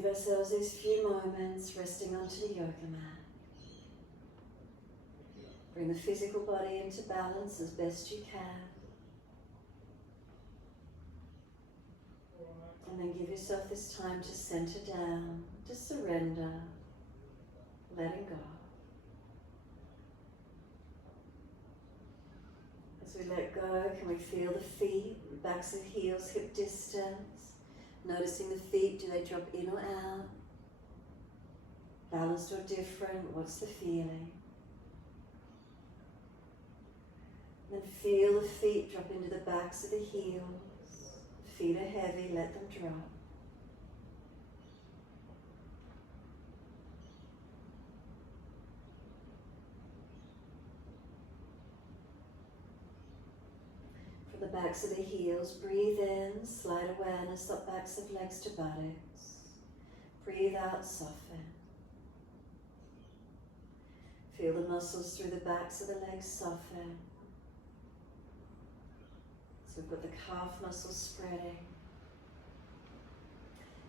give ourselves these few moments resting onto the yoga mat. Bring the physical body into balance as best you can. And then give yourself this time to center down, to surrender, letting go. As we let go, can we feel the feet, backs of heels, hip distance? Noticing the feet, do they drop in or out? Balanced or different, what's the feeling? Then feel the feet drop into the backs of the heels. Feet are heavy, let them drop. From the backs of the heels, breathe in, slide awareness up backs of legs to buttocks. Breathe out, soften. Feel the muscles through the backs of the legs soften. So we've got the calf muscles spreading.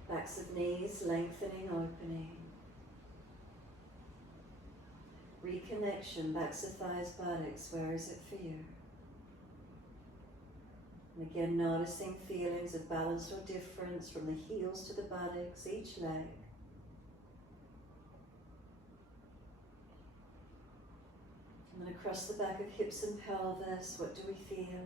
Backs of knees lengthening, opening. Reconnection, backs of thighs, buttocks, where is it for you? And again, noticing feelings of balance or difference from the heels to the buttocks, each leg. And then across the back of hips and pelvis, what do we feel?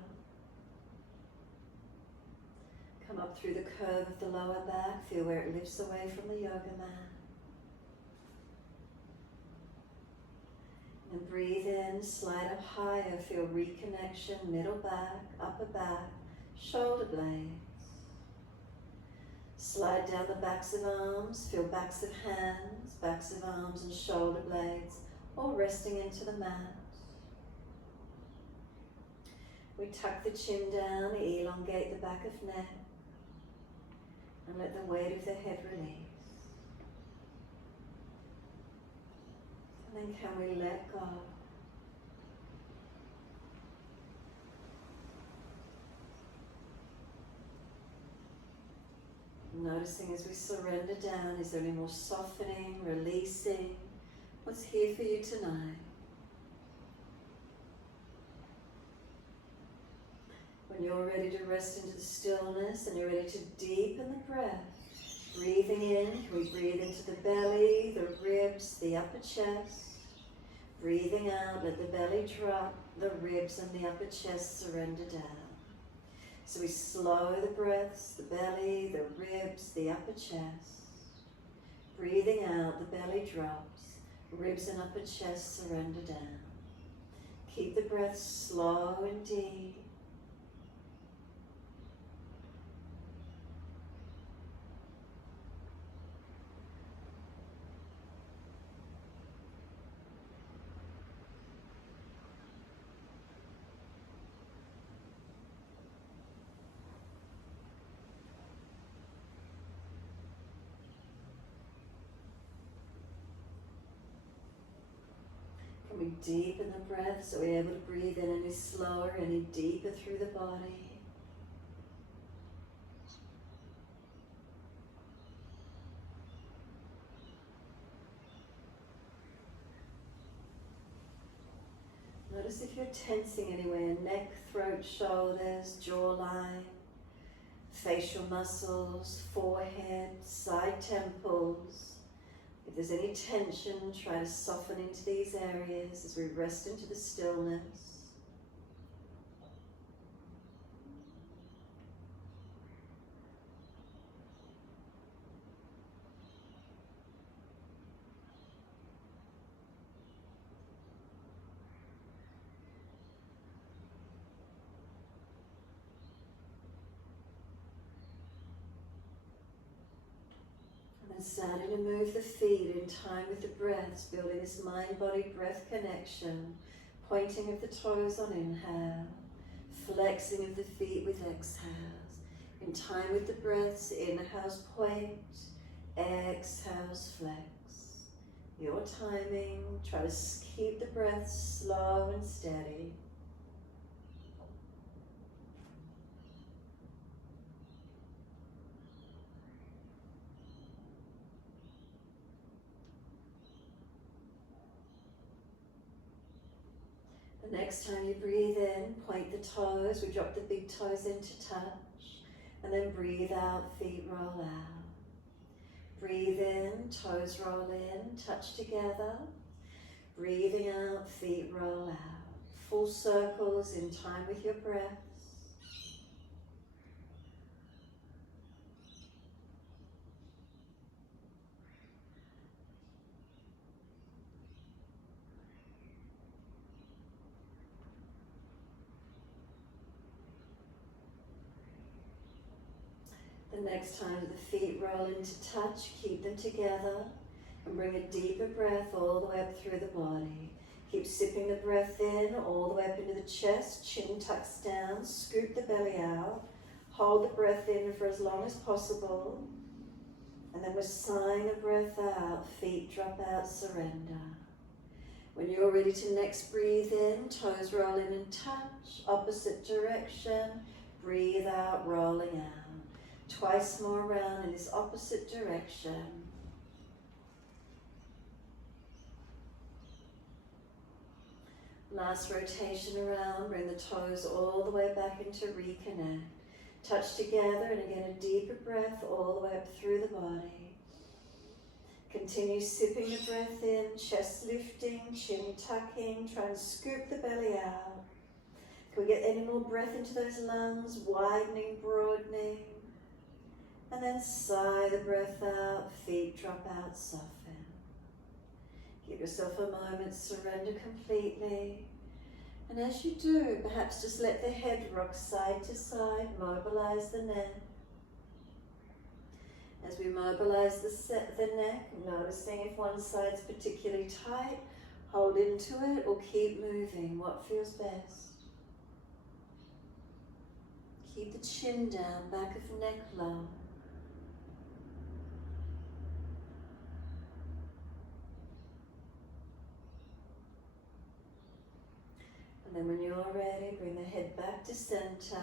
Come up through the curve of the lower back, feel where it lifts away from the yoga mat. And breathe in, slide up higher, feel reconnection, middle back, upper back, shoulder blades. Slide down the backs of arms, feel backs of hands, backs of arms and shoulder blades, all resting into the mat. We tuck the chin down, elongate the back of neck. And let the weight of the head release. And then can we let go? Noticing as we surrender down, is there any more softening, releasing? What's here for you tonight? When you're ready to rest into the stillness and you're ready to deepen the breath, breathing in, can we breathe into the belly, the ribs, the upper chest. Breathing out, let the belly drop, the ribs and the upper chest surrender down. So we slow the breaths, the belly, the ribs, the upper chest. Breathing out, the belly drops, ribs and upper chest surrender down. Keep the breath slow and deep. We deepen the breath so we're able to breathe in any slower, any deeper through the body. Notice if you're tensing anywhere, neck, throat, shoulders, jawline, facial muscles, forehead, side temples. If there's any tension, try to soften into these areas as we rest into the stillness. And starting to move the feet in time with the breaths, building this mind-body-breath connection, pointing of the toes on inhale, flexing of the feet with exhales. In time with the breaths, inhales point, exhales flex. Your timing, try to keep the breath slow and steady. The next time you breathe in, point the toes. We drop the big toes into touch. And then breathe out, feet roll out. Breathe in, toes roll in, touch together. Breathing out, feet roll out. Full circles in time with your breath. The next time the feet roll into touch, keep them together and bring a deeper breath all the way up through the body. Keep sipping the breath in all the way up into the chest, chin tucks down, scoop the belly out, hold the breath in for as long as possible, and then we're sighing the breath out, feet drop out, surrender. When you're ready to next breathe in, toes roll in and touch, opposite direction, breathe out, rolling out. Twice more around in this opposite direction. Last rotation around, bring the toes all the way back into reconnect. Touch together and again a deeper breath all the way up through the body. Continue sipping the breath in, chest lifting, chin tucking, try and scoop the belly out. Can we get any more breath into those lungs, widening, broadening? And then sigh the breath out, feet drop out, soften. Give yourself a moment, surrender completely. And as you do, perhaps just let the head rock side to side, mobilise the neck. As we mobilise the neck, noticing if one side's particularly tight, hold into it or keep moving, what feels best. Keep the chin down, back of neck low. And then when you're ready, bring the head back to center.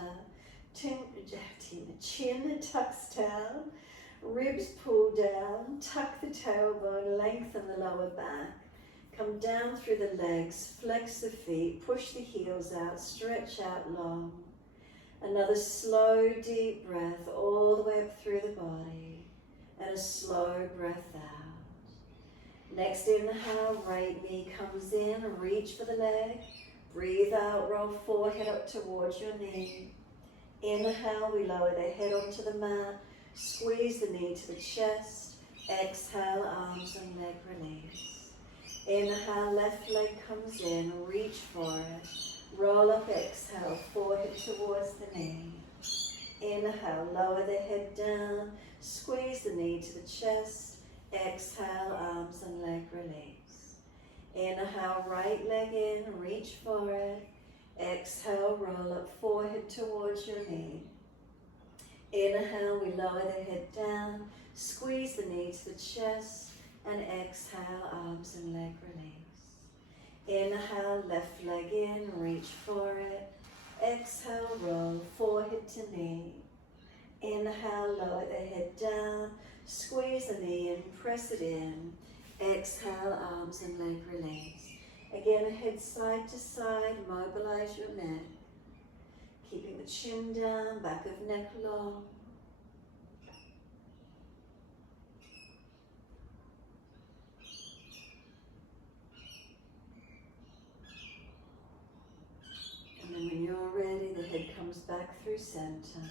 Chin tucks down, ribs pull down, tuck the tailbone, lengthen the lower back. Come down through the legs, flex the feet, push the heels out, stretch out long. Another slow, deep breath all the way up through the body. And a slow breath out. Next inhale, right knee comes in, reach for the leg. Breathe out, roll forehead up towards your knee. Inhale, we lower the head onto the mat. Squeeze the knee to the chest. Exhale, arms and leg release. Inhale, left leg comes in, reach for it. Roll up, exhale, forehead towards the knee. Inhale, lower the head down. Squeeze the knee to the chest. Exhale, arms and leg release. Inhale, right leg in, reach for it. Exhale, roll up, forehead towards your knee. Inhale, we lower the head down, squeeze the knee to the chest, and exhale, arms and leg release. Inhale, left leg in, reach for it. Exhale, roll, forehead to knee. Inhale, lower the head down, squeeze the knee in, press it in. Exhale, arms and leg release. Again, head side to side, mobilise your neck. Keeping the chin down, back of neck long. And then when you're ready, the head comes back through center.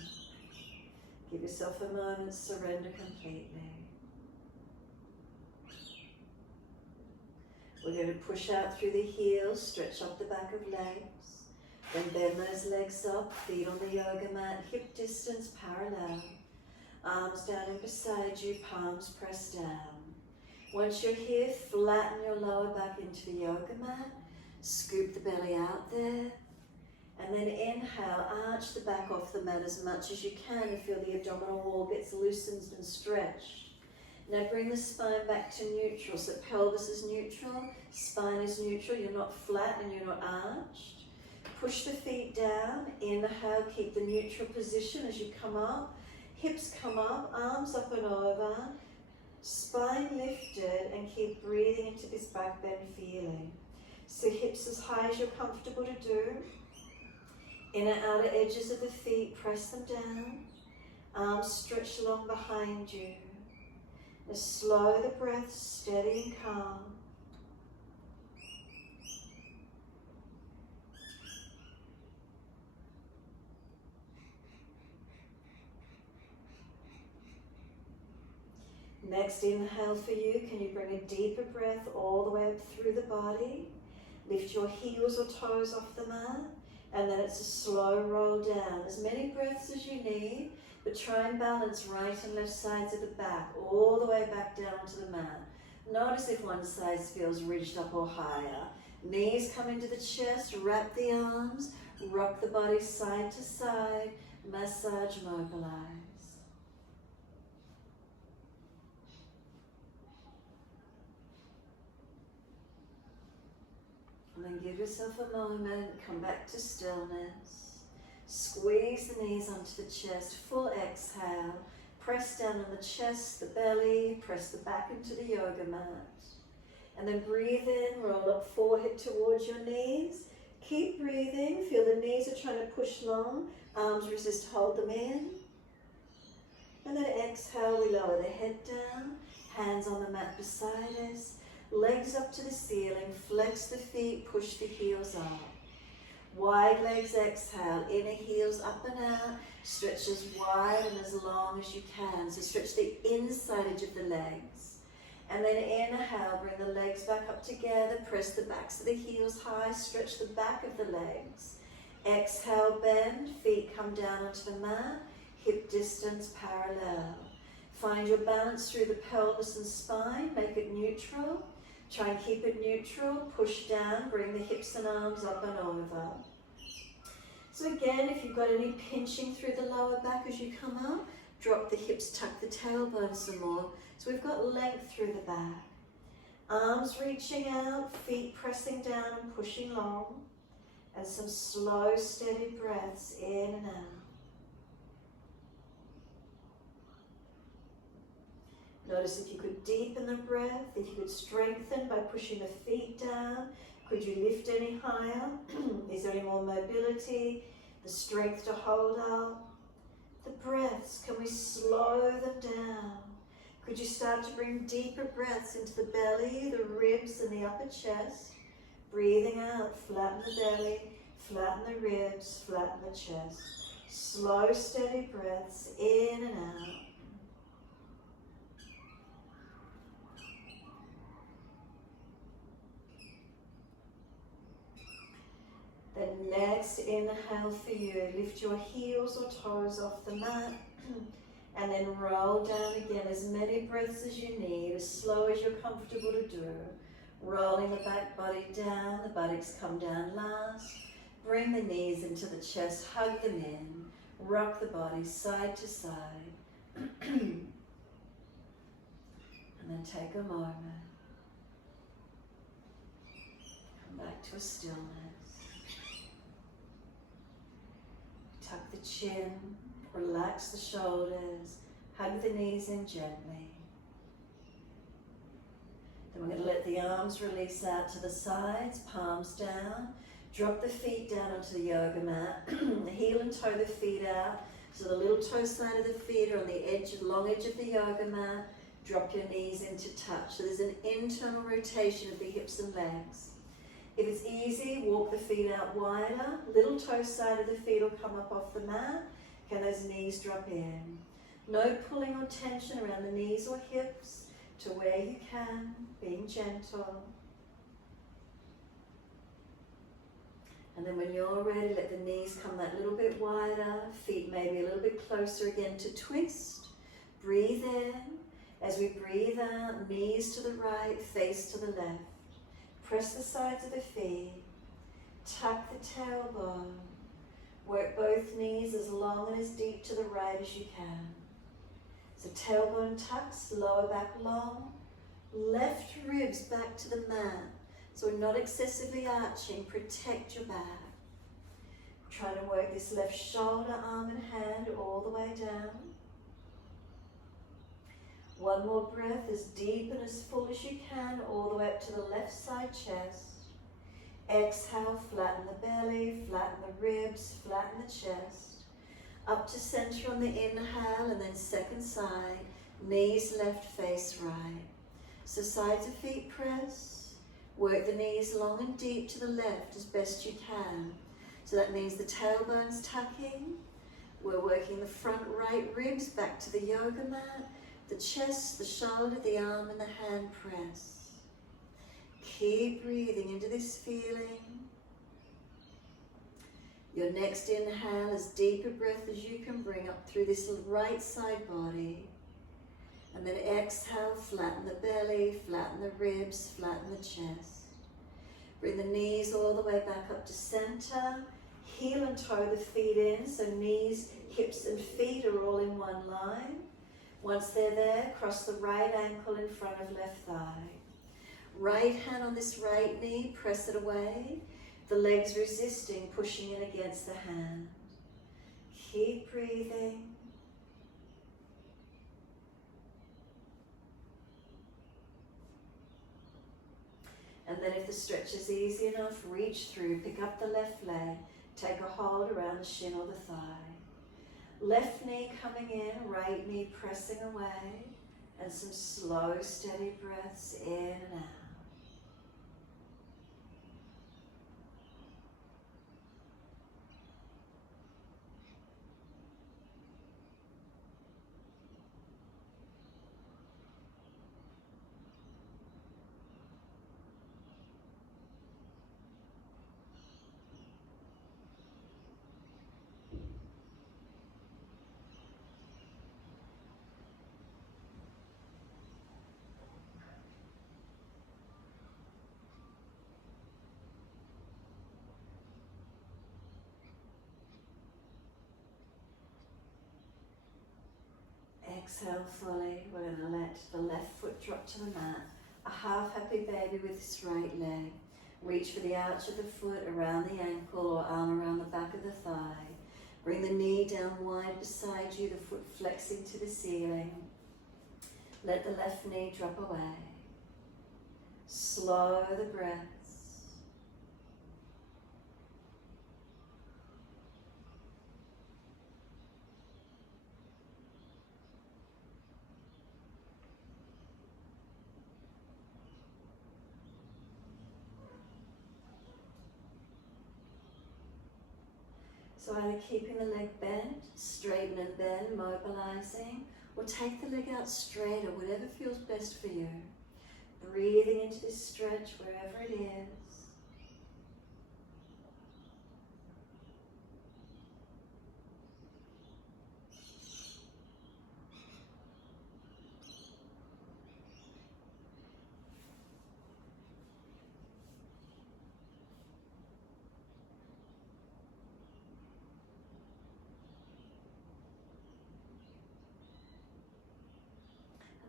Give yourself a moment, surrender completely. We're going to push out through the heels, stretch up the back of legs. Then bend those legs up, feet on the yoga mat, hip distance parallel. Arms down and beside you, palms pressed down. Once you're here, flatten your lower back into the yoga mat. Scoop the belly out there. And then inhale, arch the back off the mat as much as you can to feel the abdominal wall gets loosened and stretched. Now bring the spine back to neutral, so pelvis is neutral, spine is neutral, you're not flat and you're not arched. Push the feet down, inhale, keep the neutral position as you come up. Hips come up, arms up and over, spine lifted, and keep breathing into this back bend feeling. So hips as high as you're comfortable to do. Inner outer edges of the feet, press them down. Arms stretch along behind you. Now slow the breath, steady and calm. Next inhale for you, can you bring a deeper breath all the way up through the body? Lift your heels or toes off the mat, and then it's a slow roll down. As many breaths as you need, but try and balance right and left sides of the back, all the way back down to the mat. Notice if one side feels ridged up or higher. Knees come into the chest, wrap the arms, rock the body side to side, massage, mobilise. And then give yourself a moment, come back to stillness. Squeeze the knees onto the chest, full exhale. Press down on the chest, the belly, press the back into the yoga mat. And then breathe in, roll up forehead towards your knees. Keep breathing, feel the knees are trying to push long, arms resist, hold them in. And then exhale, we lower the head down, hands on the mat beside us. Legs up to the ceiling, flex the feet, push the heels up. Wide legs, exhale, inner heels up and out, stretch as wide and as long as you can. So stretch the inside edge of the legs. And then inhale, bring the legs back up together, press the backs of the heels high, stretch the back of the legs. Exhale, bend, feet come down onto the mat, hip distance parallel. Find your balance through the pelvis and spine, make it neutral. Try and keep it neutral, push down, bring the hips and arms up and over. So again, if you've got any pinching through the lower back as you come up, drop the hips, tuck the tailbone some more. So we've got length through the back. Arms reaching out, feet pressing down and pushing long. And some slow, steady breaths in and out. Notice if you could deepen the breath, if you could strengthen by pushing the feet down. Could you lift any higher? Is there any more mobility? The strength to hold up? The breaths, can we slow them down? Could you start to bring deeper breaths into the belly, the ribs and the upper chest? Breathing out, flatten the belly, flatten the ribs, flatten the chest. Slow, steady breaths in and out. Then next, inhale for you. Lift your heels or toes off the mat. And then roll down again, as many breaths as you need, as slow as you're comfortable to do. Rolling the back body down, the buttocks come down last. Bring the knees into the chest, hug them in. Rock the body side to side. And then take a moment. Come back to a stillness. Tuck the chin, relax the shoulders, hug the knees in gently. Then we're going to let the arms release out to the sides, palms down. Drop the feet down onto the yoga mat. Heel and toe the feet out. So the little toe side of the feet are on the edge, long edge of the yoga mat. Drop your knees into touch. So there's an internal rotation of the hips and legs. If it's easy, walk the feet out wider. Little toe side of the feet will come up off the mat. Can those knees drop in? No pulling or tension around the knees or hips. To where you can, being gentle. And then when you're ready, let the knees come that little bit wider. Feet maybe a little bit closer again to twist. Breathe in. As we breathe out, knees to the right, face to the left. Press the sides of the feet, tuck the tailbone, work both knees as long and as deep to the right as you can. So tailbone tucks, lower back long, left ribs back to the mat. So we're not excessively arching, protect your back. Trying to work this left shoulder, arm and hand all the way down. One more breath, as deep and as full as you can, all the way up to the left side chest. Exhale, flatten the belly, flatten the ribs, flatten the chest. Up to center on the inhale and then second side. Knees left, face right. So sides of feet press. Work the knees long and deep to the left as best you can. So that means the tailbone's tucking. We're working the front right ribs back to the yoga mat. The chest, the shoulder, the arm and the hand press. Keep breathing into this feeling. Your next inhale, as deep a breath as you can bring up through this right side body. And then exhale, flatten the belly, flatten the ribs, flatten the chest. Bring the knees all the way back up to center. Heel and toe the feet in, so knees, hips and feet are all in one line. Once they're there, cross the right ankle in front of left thigh. Right hand on this right knee, press it away. The legs resisting, pushing in against the hand. Keep breathing. And then if the stretch is easy enough, reach through, pick up the left leg, take a hold around the shin or the thigh. Left knee coming in, right knee pressing away, and some slow, steady breaths in and out. Exhale fully. We're going to let the left foot drop to the mat. A half happy baby with this right leg. Reach for the arch of the foot around the ankle or arm around the back of the thigh. Bring the knee down wide beside you, the foot flexing to the ceiling. Let the left knee drop away. Slow the breaths. So either keeping the leg bent, straighten and bend, mobilizing, or take the leg out straight or whatever feels best for you. Breathing into this stretch wherever it is.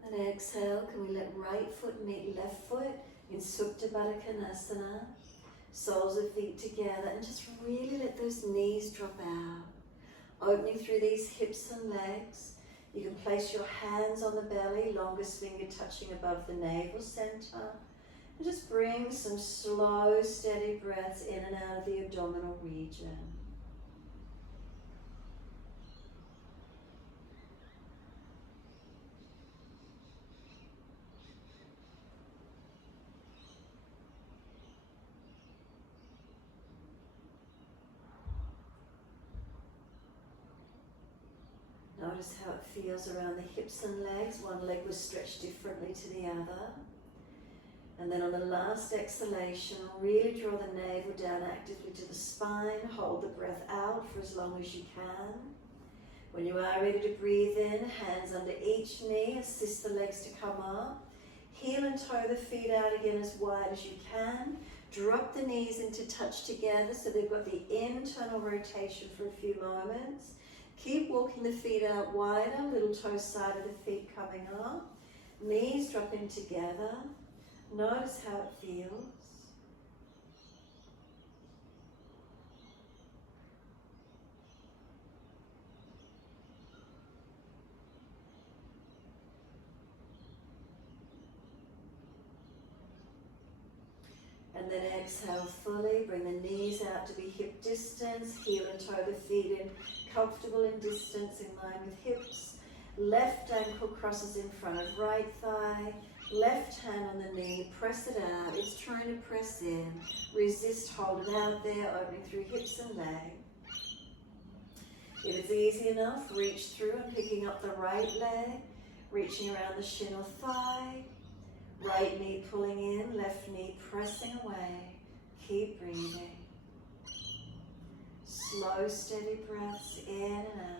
And then exhale, can we let right foot meet left foot in Supta Baddha Konasana. Soles of feet together and just really let those knees drop out. Opening through these hips and legs. You can place your hands on the belly, longest finger touching above the navel center. And just bring some slow, steady breaths in and out of the abdominal region. Notice how it feels around the hips and legs. One leg was stretched differently to the other. And then on the last exhalation, really draw the navel down actively to the spine. Hold the breath out for as long as you can. When you are ready to breathe in, hands under each knee, assist the legs to come up. Heel and toe the feet out again as wide as you can. Drop the knees into touch together so they've got the internal rotation for a few moments. Keep walking the feet out wider, little toe side of the feet coming up. Knees dropping together. Notice how it feels. And then exhale fully. Bring the knees out to be hip distance. Heel and toe the feet in, comfortable in distance in line with hips. Left ankle crosses in front of right thigh. Left hand on the knee, press it out. It's trying to press in. Resist, hold it out there, opening through hips and leg. If it's easy enough, reach through and picking up the right leg, reaching around the shin or thigh. Right knee pulling in, left knee pressing away. Keep breathing. Slow, steady breaths in and out.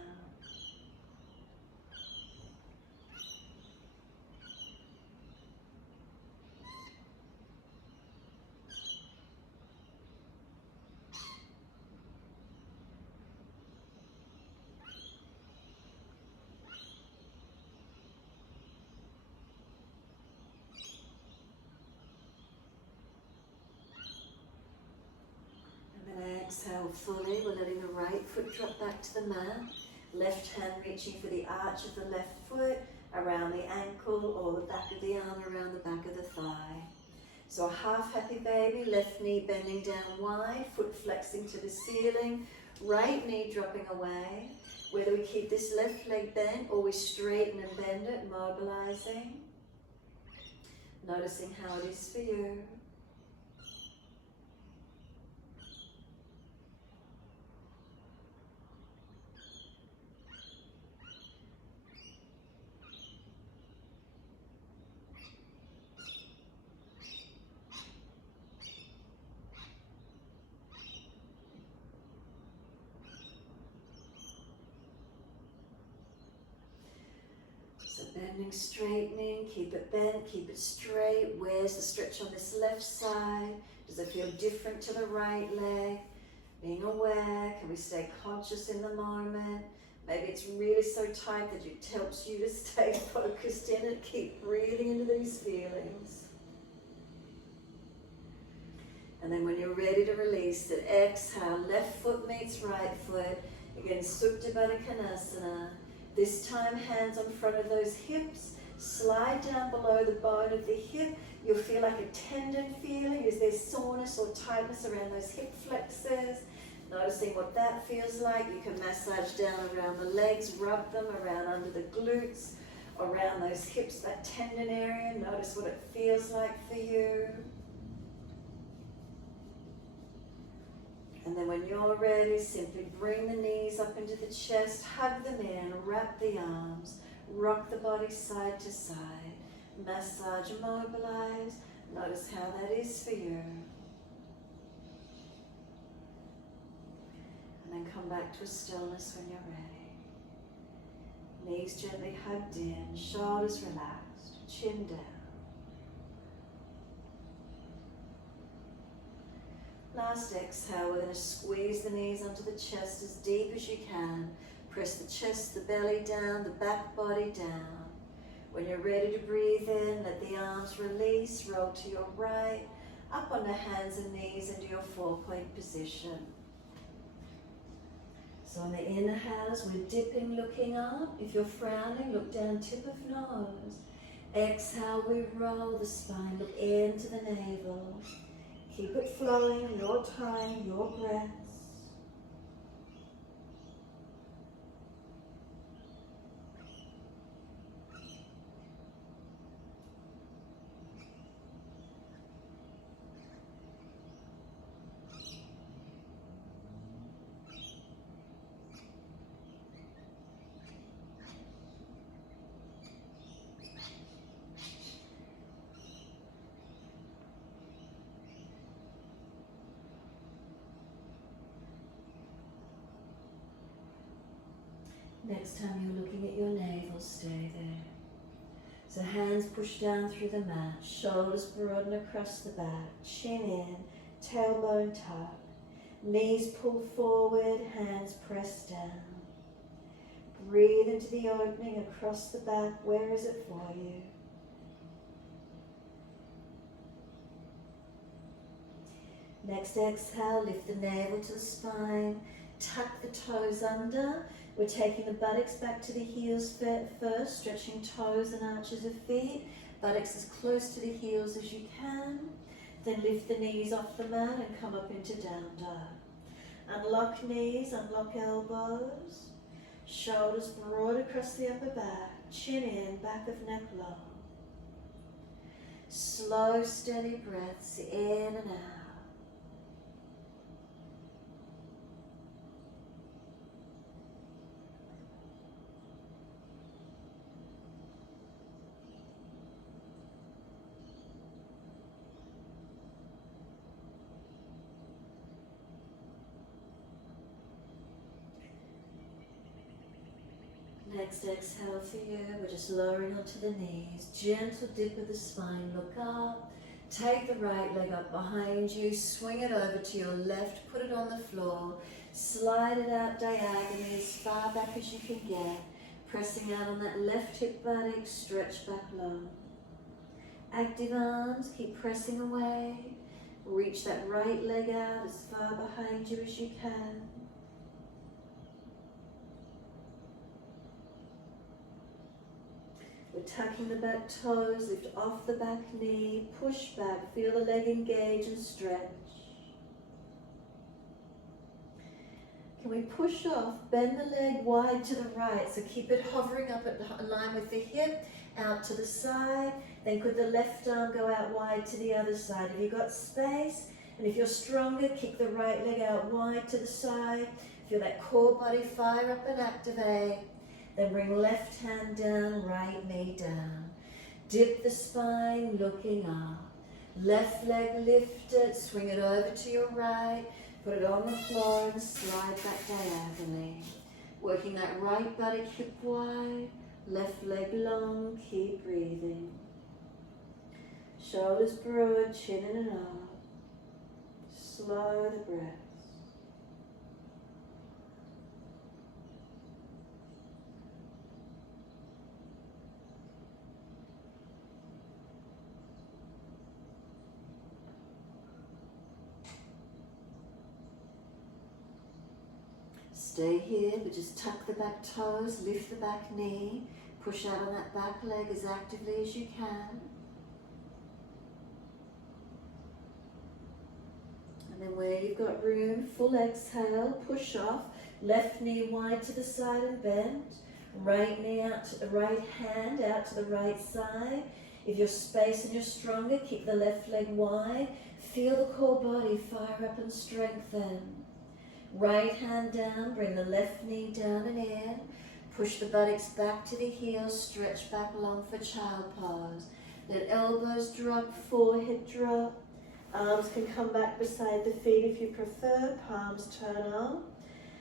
Exhale fully. We're letting the right foot drop back to the mat. Left hand reaching for the arch of the left foot, around the ankle or the back of the arm, around the back of the thigh. So a half happy baby, left knee bending down wide, foot flexing to the ceiling, right knee dropping away. Whether we keep this left leg bent or we straighten and bend it, mobilizing. Noticing how it is for you. Bending, straightening, keep it bent, keep it straight. Where's the stretch on this left side? Does it feel different to the right leg? Being aware, can we stay conscious in the moment? Maybe it's really so tight that it helps you to stay focused in it. Keep breathing into these feelings. And then when you're ready to release it, exhale, left foot meets right foot. Again, Supta Baddha Konasana. This time, hands on front of those hips, slide down below the bone of the hip. You'll feel like a tendon feeling. Is there soreness or tightness around those hip flexors? Noticing what that feels like. You can massage down around the legs, rub them around under the glutes, around those hips, that tendon area. Notice what it feels like for you. And then when you're ready, simply bring the knees up into the chest, hug them in, wrap the arms, rock the body side to side, massage, mobilize. Notice how that is for you. And then come back to a stillness when you're ready. Knees gently hugged in, shoulders relaxed, chin down. Last exhale, we're going to squeeze the knees onto the chest as deep as you can. Press the chest, the belly down, the back body down. When you're ready to breathe in, let the arms release, roll to your right, up onto hands and knees into your 4-point position. So on the inhales, we're dipping, looking up. If you're frowning, look down, tip of nose. Exhale, we roll the spine, look into the navel. Keep it flowing, your time, your breaths. Next time you're looking at your navel, stay there. So hands push down through the mat, shoulders broaden across the back, chin in, tailbone tuck, knees pull forward, hands press down. Breathe into the opening across the back. Where is it for you? Next exhale, lift the navel to the spine, tuck the toes under. We're taking the buttocks back to the heels first, stretching toes and arches of feet. Buttocks as close to the heels as you can. Then lift the knees off the mat and come up into down dog. Unlock knees, unlock elbows. Shoulders broad across the upper back. Chin in, back of neck long. Slow, steady breaths in and out. Next exhale for you, we're just lowering onto the knees, gentle dip of the spine, look up, take the right leg up behind you, swing it over to your left, put it on the floor, slide it out diagonally as far back as you can get, pressing out on that left hip buttock, stretch back low. Active arms, keep pressing away, reach that right leg out as far behind you as you can. We're tucking the back toes, lift off the back knee, push back, feel the leg engage and stretch. Can we push off, bend the leg wide to the right, so keep it hovering up in line with the hip, out to the side, then could the left arm go out wide to the other side. If you've got space, and if you're stronger, kick the right leg out wide to the side, feel that core body fire up and activate. Then bring left hand down, right knee down. Dip the spine, looking up. Left leg lifted, swing it over to your right. Put it on the floor and slide back diagonally. Working that right buttock hip wide, left leg long, keep breathing. Shoulders broad, chin in and up. Slow the breath. Stay here, but just tuck the back toes, lift the back knee, push out on that back leg as actively as you can. And then where you've got room, full exhale, push off, left knee wide to the side and bend, right knee out to the right hand, out to the right side. If you're space and you're stronger, keep the left leg wide, feel the core body fire up and strengthen. Right hand down, bring the left knee down and in. Push the buttocks back to the heels, stretch back long for child pose. Let elbows drop, forehead drop. Arms can come back beside the feet if you prefer, palms turn up.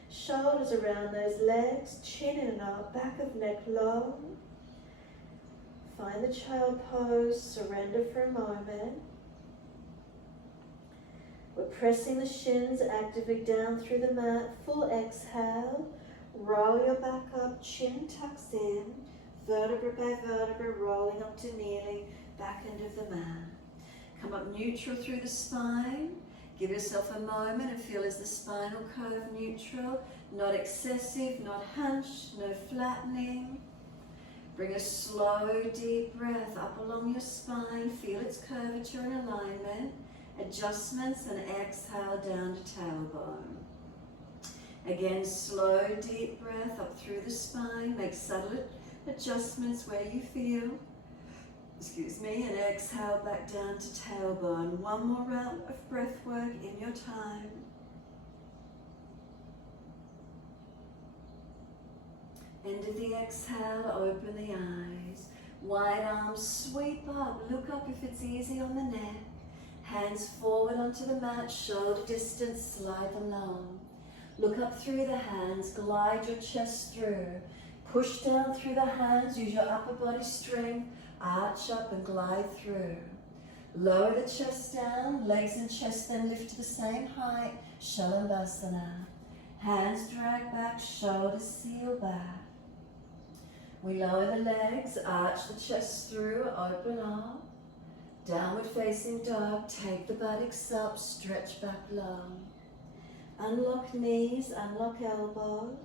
Shoulders around those legs, chin in and up, back of neck long. Find the child pose, surrender for a moment. We're pressing the shins actively down through the mat. Full exhale. Roll your back up, chin tucks in. Vertebra by vertebra, rolling up to nearly back end of the mat. Come up neutral through the spine. Give yourself a moment and feel as the spinal curve neutral. Not excessive, not hunched, no flattening. Bring a slow, deep breath up along your spine. Feel its curvature and alignment. Adjustments and exhale down to tailbone. Again, slow, deep breath up through the spine. Make subtle adjustments where you feel. And exhale back down to tailbone. One more round of breath work in your time. End of the exhale, open the eyes. Wide arms sweep up. Look up if it's easy on the neck. Hands forward onto the mat, shoulder distance, slide them long. Look up through the hands, glide your chest through. Push down through the hands, use your upper body strength, arch up and glide through. Lower the chest down, legs and chest then lift to the same height, Shalabhasana. Hands drag back, shoulders seal back. We lower the legs, arch the chest through, open up. Downward facing dog, take the buttocks up, stretch back long. Unlock knees, unlock elbows.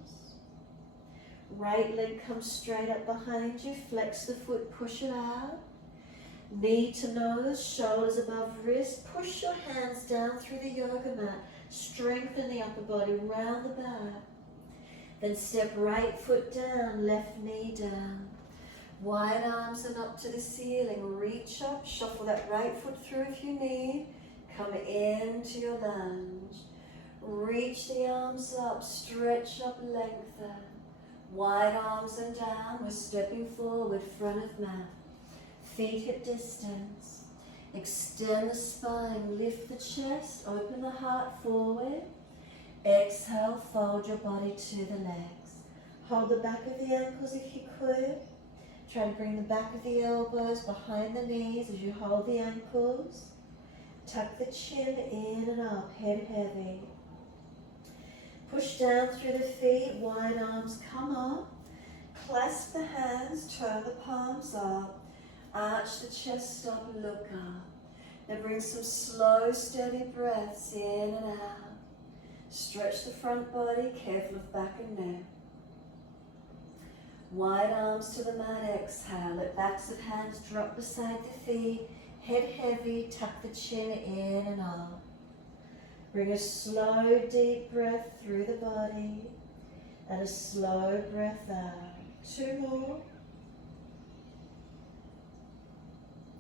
Right leg comes straight up behind you, flex the foot, push it out. Knee to nose, shoulders above wrist. Push your hands down through the yoga mat. Strengthen the upper body, round the back. Then step right foot down, left knee down. Wide arms and up to the ceiling. Reach up, shuffle that right foot through if you need. Come into your lunge. Reach the arms up, stretch up, lengthen. Wide arms and down. We're stepping forward, front of mat. Feet hip distance. Extend the spine, lift the chest, open the heart forward. Exhale, fold your body to the legs. Hold the back of the ankles if you could. Try to bring the back of the elbows behind the knees as you hold the ankles. Tuck the chin in and up, head heavy. Push down through the feet, wide arms come up. Clasp the hands, turn the palms up. Arch the chest up, look up. Now bring some slow, steady breaths in and out. Stretch the front body, careful of back and neck. Wide arms to the mat, exhale. Let backs of hands drop beside the feet. Head heavy, tuck the chin in and up. Bring a slow, deep breath through the body and a slow breath out. 2 more.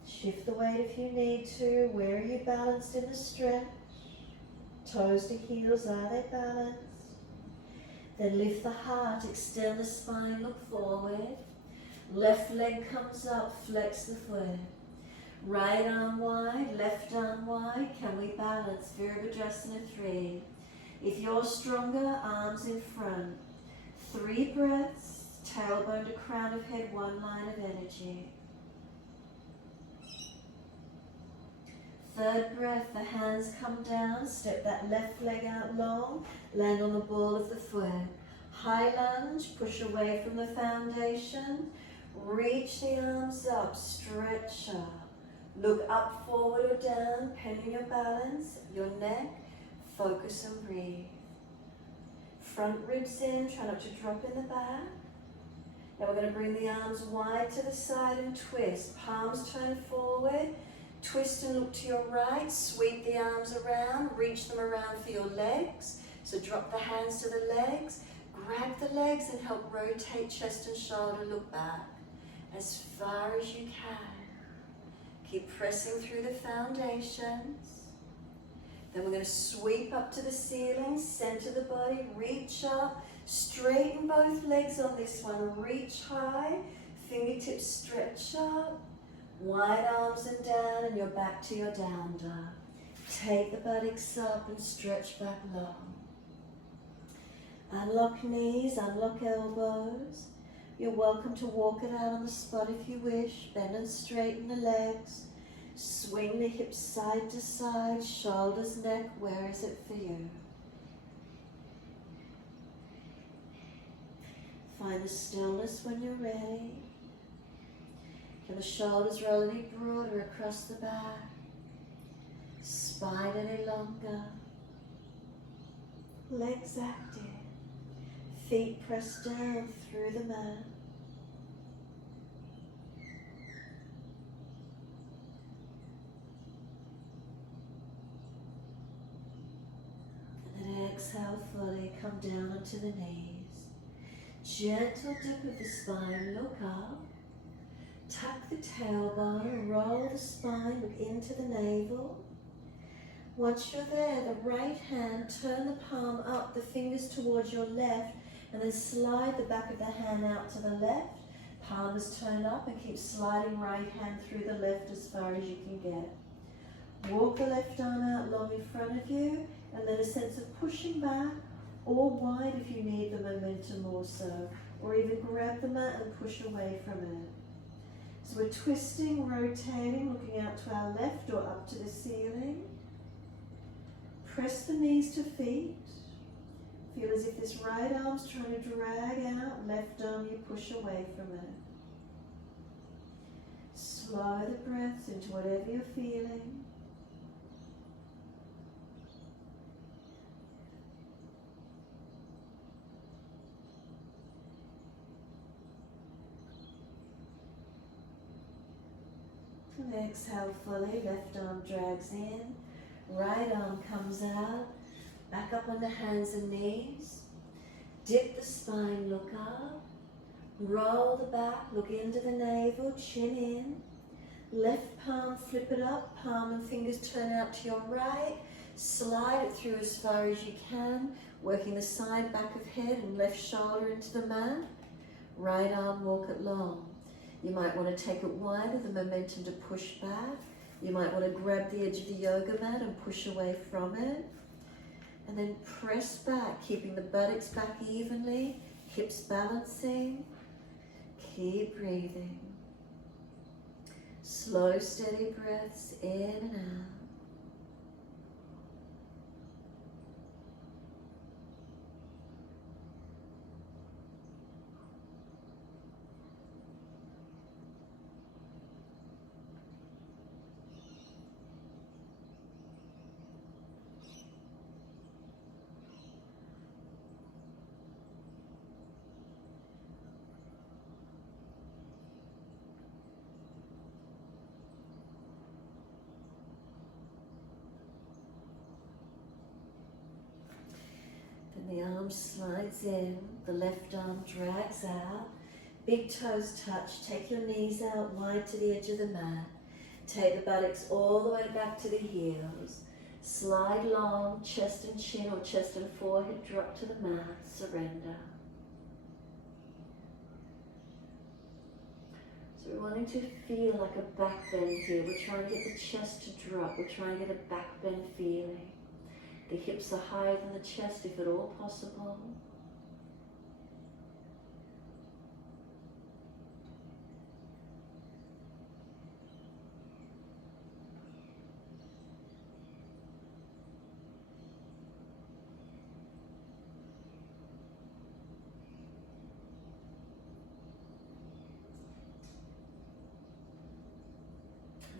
Shift the weight if you need to. Where are you balanced in the stretch? Toes to heels, are they balanced? Then lift the heart, extend the spine, look forward. Left leg comes up, flex the foot. Right arm wide, left arm wide. Can we balance? Virabhadrasana 3. If you're stronger, arms in front. 3 breaths, tailbone to crown of head, 1 line of energy. 3rd breath, the hands come down, step that left leg out long, land on the ball of the foot. High lunge, push away from the foundation, reach the arms up, stretch up. Look up, forward or down, pending your balance, your neck, focus and breathe. Front ribs in, try not to drop in the back. Now we're going to bring the arms wide to the side and twist. Palms turn forward. Twist and look to your right, sweep the arms around, reach them around for your legs. So drop the hands to the legs, grab the legs and help rotate chest and shoulder, look back as far as you can. Keep pressing through the foundations. Then we're going to sweep up to the ceiling, center the body, reach up, straighten both legs on this one, reach high, fingertips stretch up. Wide arms and down, and you're back to your down dog. Take the buttocks up and stretch back long. Unlock knees, unlock elbows. You're welcome to walk it out on the spot if you wish. Bend and straighten the legs. Swing the hips side to side, shoulders, neck. Where is it for you? Find the stillness when you're ready. Can the shoulders roll any broader across the back? Spine any longer? Legs active. Feet pressed down through the mat. And then exhale fully, come down onto the knees. Gentle dip of the spine, look up. Tuck the tailbone, roll the spine, look into the navel. Once you're there, the right hand, turn the palm up, the fingers towards your left, and then slide the back of the hand out to the left. Palm is turned up and keep sliding right hand through the left as far as you can get. Walk the left arm out long in front of you, and then a sense of pushing back or wide if you need the momentum also, or even grab the mat and push away from it. So we're twisting, rotating, looking out to our left or up to the ceiling. Press the knees to feet. Feel as if this right arm's trying to drag out, left arm you push away from it. Slow the breaths into whatever you're feeling. And exhale fully, left arm drags in, right arm comes out, back up on the hands and knees. Dip the spine, look up. Roll the back, look into the navel, chin in. Left palm, flip it up, palm and fingers turn out to your right. Slide it through as far as you can, working the side, back of head and left shoulder into the mat. Right arm, walk it long. You might want to take it wider, the momentum to push back. You might want to grab the edge of the yoga mat and push away from it. And then press back, keeping the buttocks back evenly, hips balancing. Keep breathing. Slow, steady breaths in and out. The arm slides in, the left arm drags out, big toes touch, take your knees out wide to the edge of the mat, take the buttocks all the way back to the heels, slide long, chest and chin or chest and forehead drop to the mat, surrender. So we're wanting to feel like a back bend here, we're trying to get the chest to drop, we're trying to get a back bend feeling. The hips are higher than the chest if at all possible.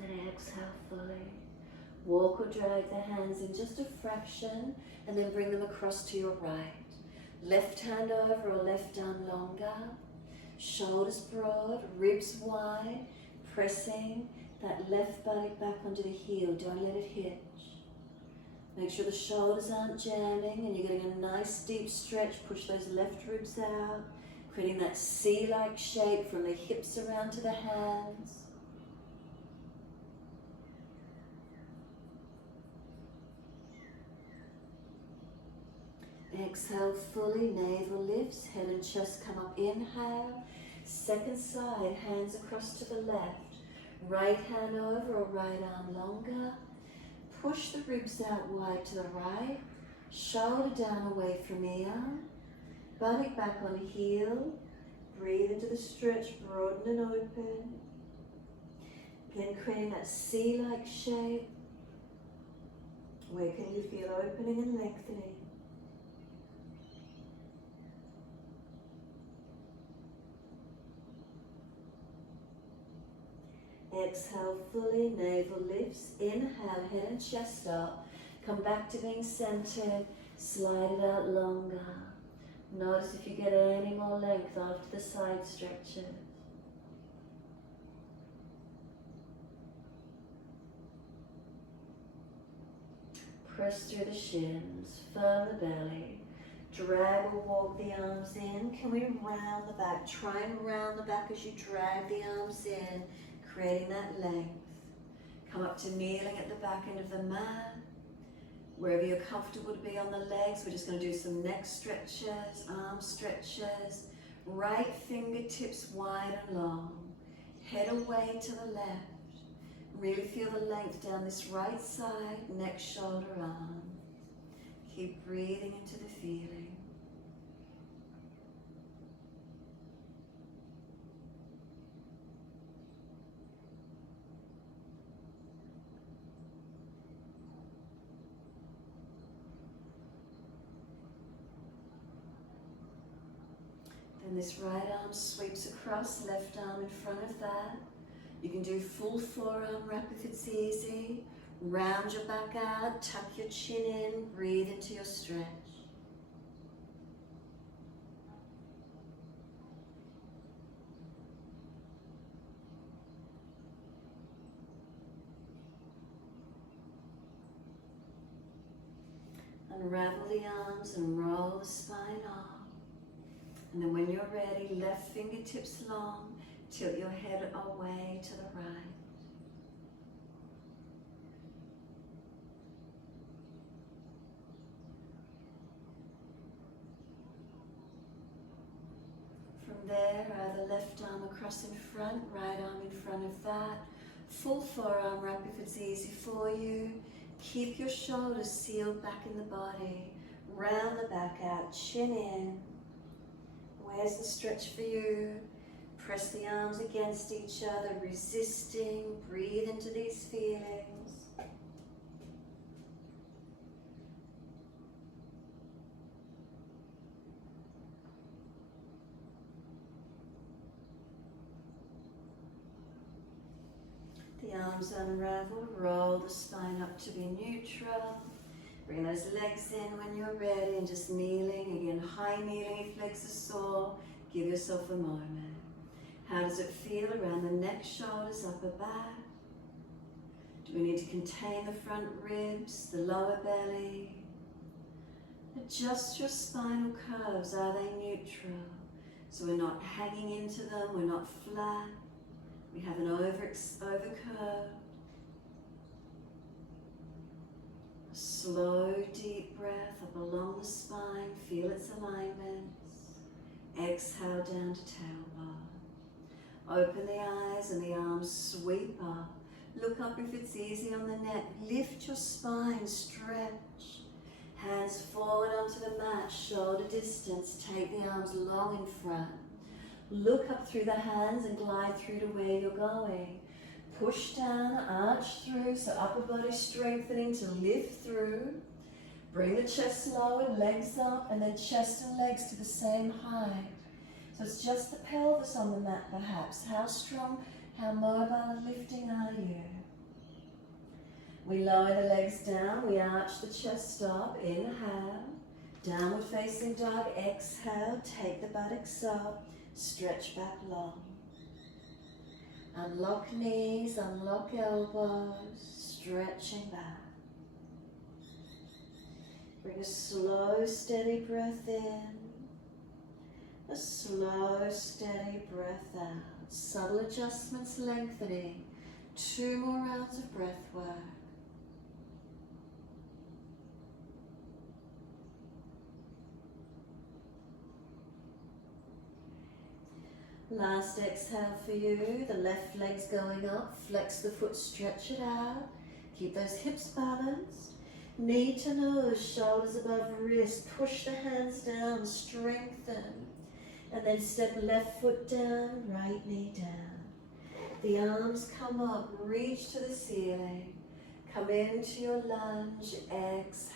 And then exhale fully. Walk or drag the hands in just a fraction and then bring them across to your right. Left hand over or left arm longer. Shoulders broad, ribs wide, pressing that left buttock back onto the heel. Don't let it hitch. Make sure the shoulders aren't jamming and you're getting a nice deep stretch. Push those left ribs out, creating that C-like shape from the hips around to the hands. Exhale fully, navel lifts, head and chest come up, inhale. Second side, hands across to the left. Right hand over or right arm longer. Push the ribs out wide to the right. Shoulder down away from ear. Buttock back on heel. Breathe into the stretch, broaden and open. Again, creating that C-like shape. Where can you feel opening and lengthening? Exhale fully, navel lifts, inhale, head and chest up, come back to being centered, slide it out longer. Notice if you get any more length after the side stretches. Press through the shins, firm the belly, drag or walk the arms in. Can we round the back? Try and round the back as you drag the arms in, creating that length. Come up to kneeling at the back end of the mat. Wherever you're comfortable to be on the legs, we're just going to do some neck stretches, arm stretches. Right fingertips wide and long. Head away to the left. Really feel the length down this right side, neck, shoulder, arm. Keep breathing into the feeling. And this right arm sweeps across, left arm in front of that. You can do full forearm wrap if it's easy. Round your back out, tuck your chin in, breathe into your stretch. Unravel the arms and roll the spine up. And then when you're ready, left fingertips long, tilt your head away to the right. From there, either left arm across in front, right arm in front of that. Full forearm wrap if it's easy for you. Keep your shoulders sealed back in the body. Round the back out, chin in. Where's the stretch for you? Press the arms against each other, resisting. Breathe into these feelings. The arms unravel, roll the spine up to be neutral. Bring those legs in when you're ready and just kneeling. Again, high kneeling if legs are sore. Give yourself a moment. How does it feel around the neck, shoulders, upper back? Do we need to contain the front ribs, the lower belly? Adjust your spinal curves. Are they neutral? So we're not hanging into them, we're not flat. We have an over curve. Slow, deep breath up along the spine. Feel its alignments. Exhale down to tailbone. Open the eyes and the arms sweep up. Look up if it's easy on the neck. Lift your spine, stretch. Hands forward onto the mat, shoulder distance. Take the arms long in front. Look up through the hands and glide through to where you're going. Push down, arch through, so upper body strengthening to lift through. Bring the chest lower, legs up, and then chest and legs to the same height. So it's just the pelvis on the mat perhaps. How strong, how mobile and lifting are you? We lower the legs down, we arch the chest up, inhale. Downward facing dog, exhale, take the buttocks up. Stretch back long. Unlock knees, unlock elbows, stretching back. Bring a slow, steady breath in. A slow, steady breath out. Subtle adjustments lengthening. 2 more rounds of breath work. Last exhale for you, the left leg's going up, flex the foot, stretch it out, keep those hips balanced, knee to nose, shoulders above wrist, push the hands down, strengthen, and then step left foot down, right knee down. The arms come up, reach to the ceiling, come into your lunge, exhale,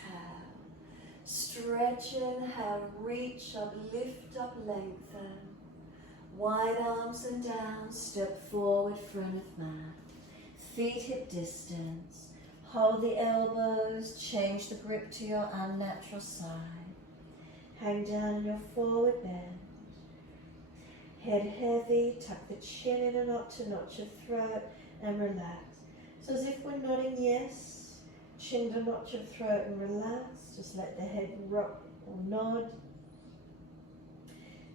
stretch, inhale, reach up, lift up, lengthen. Wide arms and down, step forward, front of mat. Feet hip distance. Hold the elbows, change the grip to your unnatural side. Hang down in your forward bend. Head heavy, tuck the chin in a knot to notch your throat and relax. So as if we're nodding yes, chin to notch your throat and relax. Just let the head rock or nod.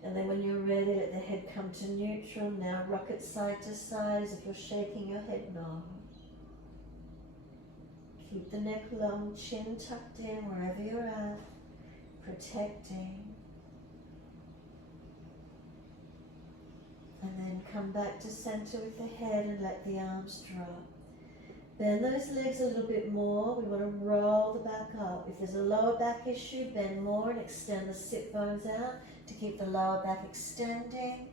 And then when you're ready, let the head come to neutral. Now rock it side to side as if you're shaking your head nod. Keep the neck long, chin tucked in wherever you're at, protecting. And then come back to center with the head and let the arms drop. Bend those legs a little bit more. We want to roll the back up. If there's a lower back issue, bend more and extend the sit bones out to keep the lower back extending.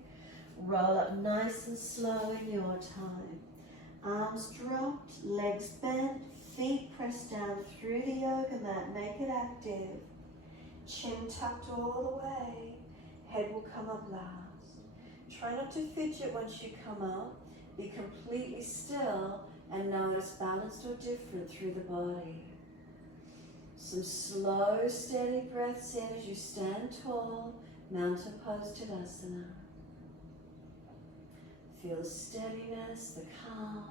Roll up nice and slow in your time. Arms dropped, legs bent, feet pressed down through the yoga mat. Make it active. Chin tucked all the way. Head will come up last. Try not to fidget once you come up. Be completely still and notice balanced or different through the body. Some slow, steady breaths in as you stand tall, mountain pose Tadasana. Feel the steadiness, the calm.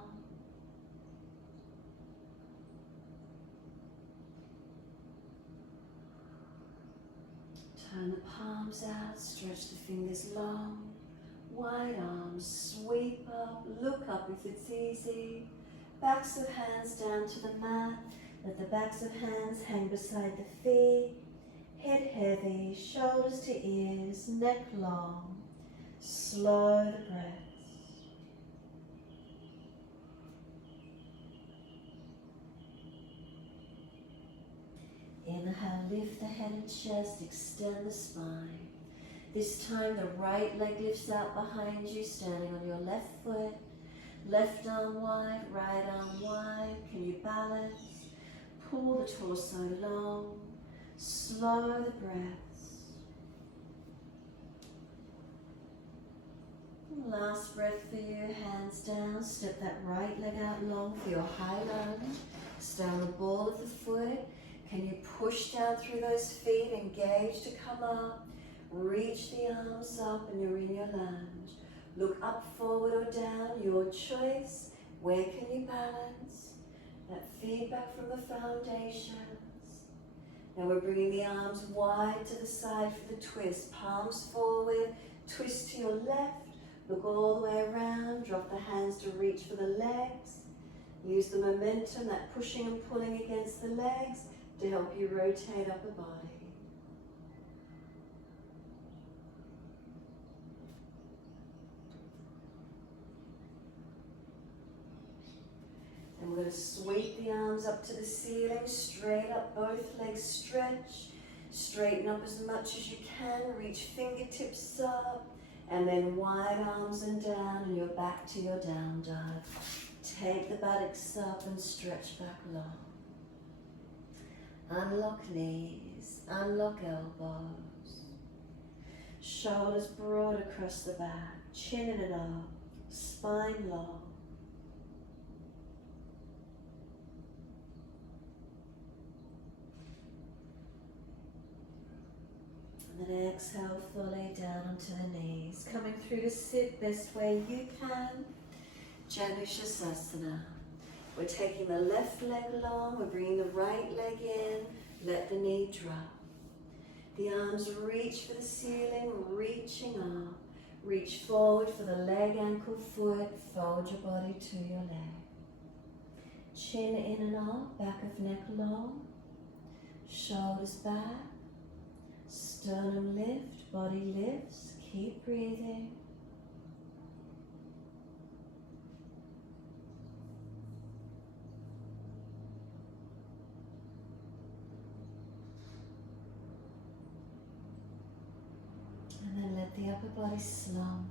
Turn the palms out, stretch the fingers long. Wide arms, sweep up, look up if it's easy. Backs of hands down to the mat. Let the backs of hands hang beside the feet. Head heavy, shoulders to ears, neck long. Slow the breath. Inhale, lift the head and chest, extend the spine. This time the right leg lifts out behind you, standing on your left foot. Left arm wide, right arm wide. Can you balance? Pull the torso long. Slow the breaths. Last breath for you, hands down. Step that right leg out long for your high lunge. Stay on the ball of the foot. Can you push down through those feet, engage to come up? Reach the arms up and you're in your lunge. Look up, forward or down, your choice. Where can you balance? That feedback from the foundations. Now we're bringing the arms wide to the side for the twist. Palms forward, twist to your left. Look all the way around, drop the hands to reach for the legs. Use the momentum, that pushing and pulling against the legs to help you rotate upper body. And we're going to sweep the arms up to the ceiling, straight up, both legs stretch. Straighten up as much as you can, reach fingertips up, and then wide arms and down, and you're back to your down dog. Take the buttocks up and stretch back long. Unlock knees, unlock elbows. Shoulders broad across the back, chin in and up, spine long. And then exhale fully down onto the knees. Coming through to sit best way you can. Janushasana. We're taking the left leg long, we're bringing the right leg in, let the knee drop. The arms reach for the ceiling, reaching up. Reach forward for the leg, ankle, foot, fold your body to your leg. Chin in and up, back of neck long. Shoulders back. Sternum lift, body lifts, keep breathing. And then let the upper body slump.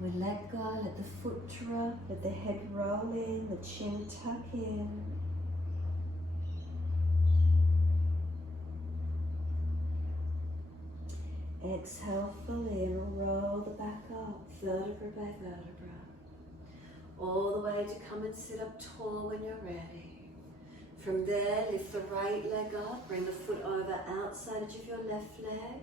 We let go, let the foot drop, let the head roll in, the chin tuck in. Exhale fully and roll the back up, vertebra by vertebra. All the way to come and sit up tall when you're ready. From there, lift the right leg up, bring the foot over outside edge of your left leg.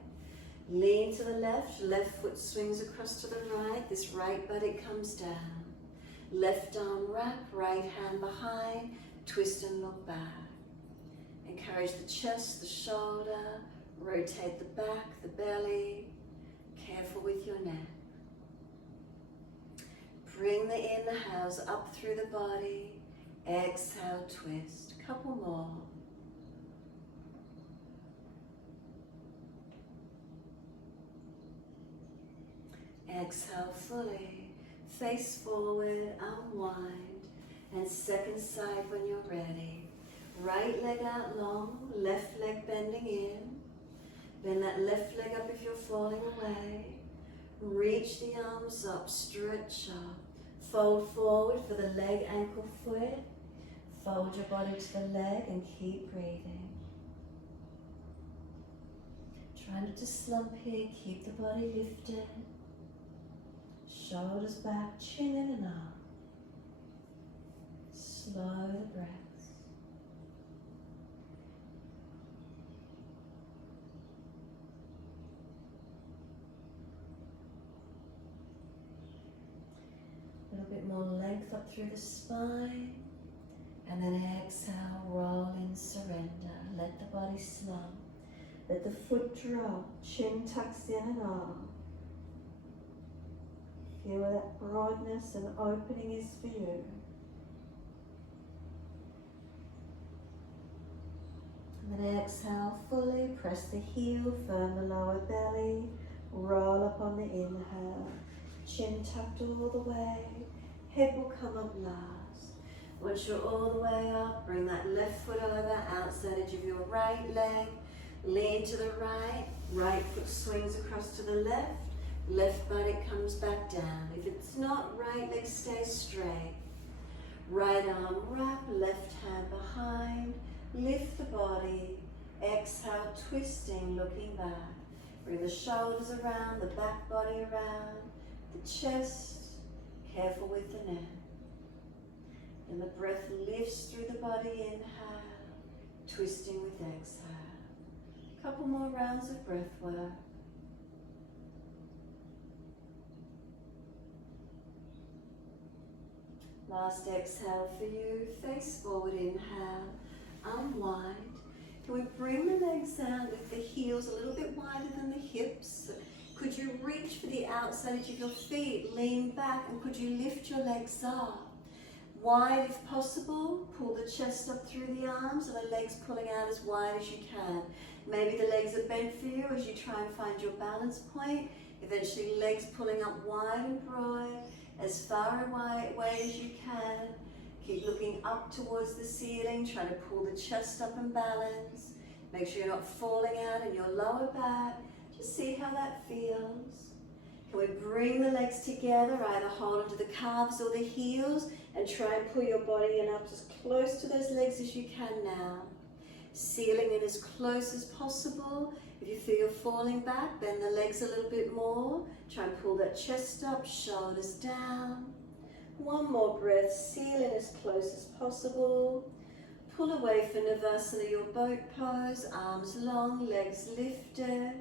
Lean to the left foot swings across to the right, this right buttock comes down. Left arm wrap, right hand behind, twist and look back. Encourage the chest, the shoulder, rotate the back, the belly, careful with your neck. Bring the inhales up through the body, exhale, twist, couple more. Exhale fully, face forward, unwind, and second side when you're ready. Right leg out long, left leg bending in. Bend that left leg up if you're falling away. Reach the arms up, stretch up. Fold forward for the leg, ankle, foot. Fold your body to the leg and keep breathing. Try not to slump here, keep the body lifted. Shoulders back, chin in and up. Slow the breaths. A little bit more length up through the spine. And then exhale, roll in, surrender. Let the body slump. Let the foot drop, chin tucks in and off. Feel where that broadness and opening is for you. And then exhale fully, press the heel, firm the lower belly, roll up on the inhale. Chin tucked all the way, head will come up last. Once you're all the way up, bring that left foot over, outside edge of your right leg. Lean to the right, right foot swings across to the left, left buttock comes back down. If it's not, right leg stays straight. Right arm wrap, left hand behind, lift the body, exhale, twisting, looking back. Bring the shoulders around, the back body around, the chest, careful with the neck. And the breath lifts through the body, inhale, twisting with exhale. Couple more rounds of breath work. Last exhale for you, face forward, inhale, unwind. Can we bring the legs out, lift the heels a little bit wider than the hips? Could you reach for the outside edge of your feet, lean back, and could you lift your legs up? Wide if possible, pull the chest up through the arms and the legs pulling out as wide as you can. Maybe the legs are bent for you as you try and find your balance point. Eventually legs pulling up wide and broad, as far away as you can. Keep looking up towards the ceiling, try to pull the chest up and balance. Make sure you're not falling out in your lower back. Just see how that feels. Can we bring the legs together, either hold onto the calves or the heels, and try and pull your body in up as close to those legs as you can now. Sealing in as close as possible. If you feel you're falling back, bend the legs a little bit more. Try and pull that chest up, shoulders down. One more breath, seal in as close as possible. Pull away for Navasana, your boat pose, arms long, legs lifted.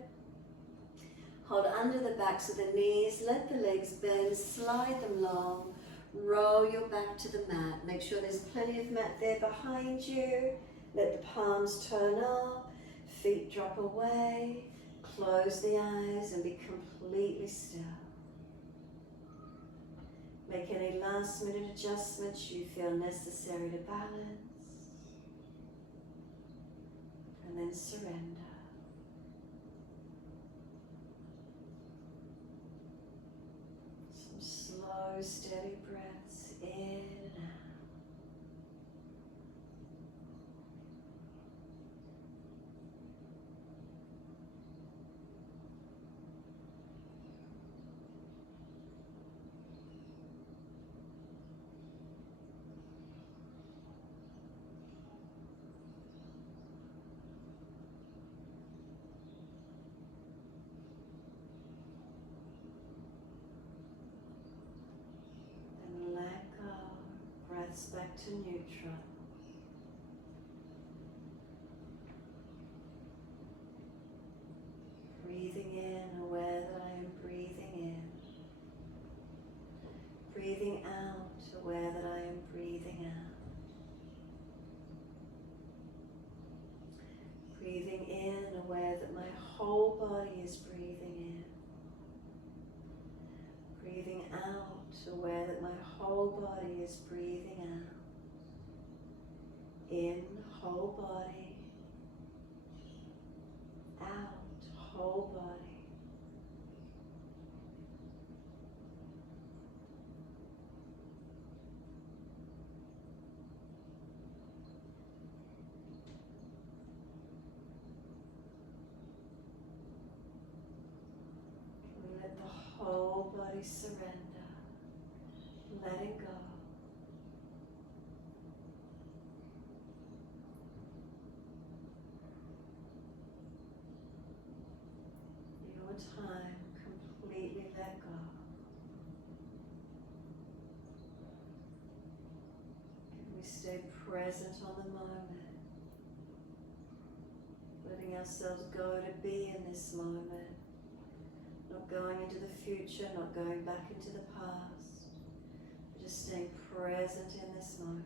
Hold under the backs of the knees, let the legs bend, slide them long. Roll your back to the mat. Make sure there's plenty of mat there behind you. Let the palms turn up, feet drop away. Close the eyes and be completely still. Make any last minute adjustments you feel necessary to balance. And then surrender. Some slow, steady breaths in and out. Back to neutral. Breathing in, aware that I am breathing in. Breathing out, aware that I am breathing out. Breathing in, aware that my whole body is breathing in. Breathing out, aware that my whole body is breathing out. In, whole body. Out, whole body. Let the whole body surrender. Letting go. Your time, completely let go. Can we stay present on the moment? Letting ourselves go to be in this moment. Not going into the future, not going back into the past. Just staying present in this moment.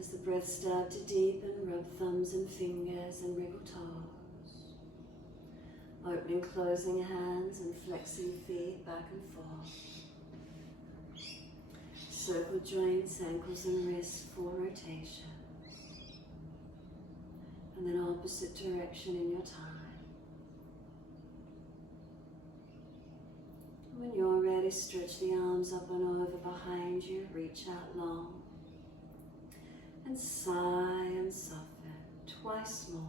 As the breath starts to deepen, rub thumbs and fingers and wriggle toes. Opening, closing hands and flexing feet back and forth. Circle joints, ankles and wrists for rotation. And then opposite direction in your time. When you're ready, stretch the arms up and over behind you, reach out long. And sigh and soften, twice more.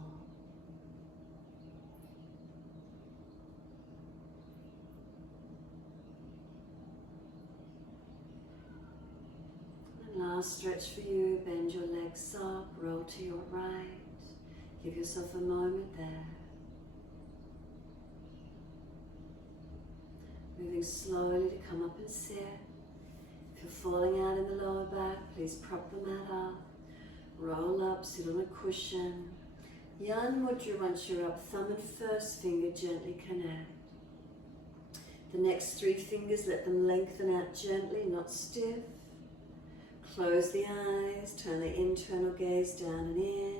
And last stretch for you, bend your legs up, roll to your right. Give yourself a moment there. Moving slowly to come up and sit. If you're falling out in the lower back, please prop the mat up. Roll up, sit on a cushion. Yan Mudra once you're up, thumb and first finger gently connect. The next 3 fingers, let them lengthen out gently, not stiff. Close the eyes, turn the internal gaze down and in.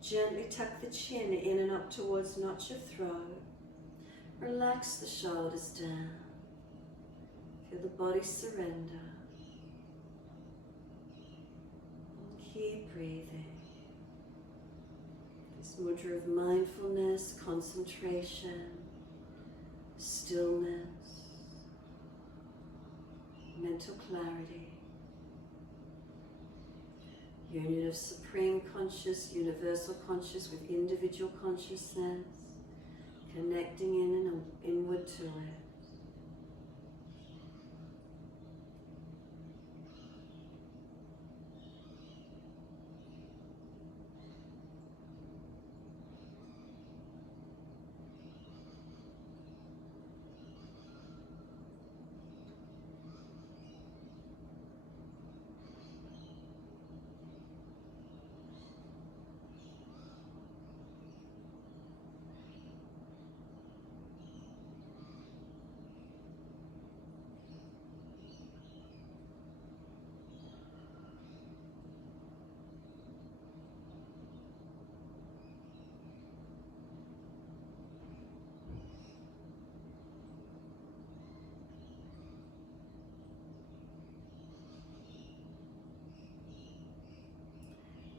Gently tuck the chin in and up towards notch of throat. Relax the shoulders down. Feel the body surrender. Keep breathing. This mudra of mindfulness, concentration, stillness, mental clarity. Union of supreme conscious, universal conscious with individual consciousness, connecting in and inward to it.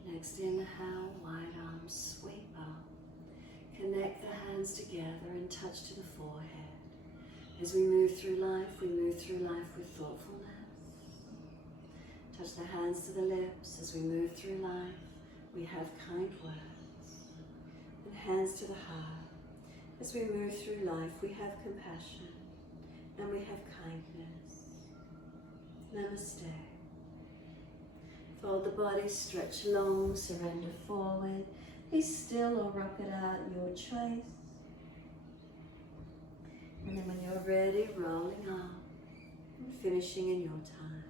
Next inhale, wide arms sweep up. Connect the hands together and touch to the forehead. As we move through life with thoughtfulness. Touch the hands to the lips. As we move through life, we have kind words. And hands to the heart. As we move through life, we have compassion and we have kindness. Namaste. Fold the body, stretch long, surrender forward. Be still or rock it out, your choice. And then when you're ready, rolling up and finishing in your time.